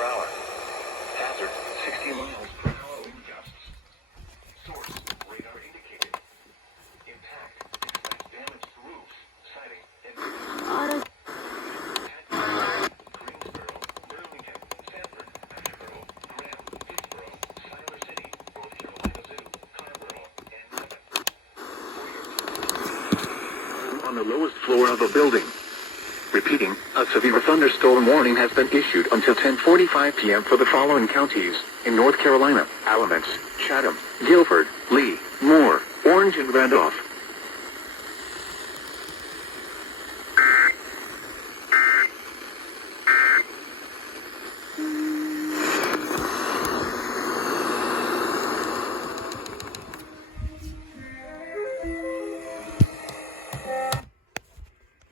per hour. Hazard, 60 miles per hour wind gusts. Source, radar indicated. Impact, expect damage to roofs, siding, and Greensboro, Burlington, Sanford, Asheboro, Graham, Pittsboro, Siler City, North Carolina Zoo, Carrboro, and Lubbock. On the lowest floor of a building. Repeating, a severe thunderstorm warning has been issued until 10:45 p.m. for the following counties in North Carolina: Alamance, Chatham, Guilford, Lee, Moore, Orange, and Randolph.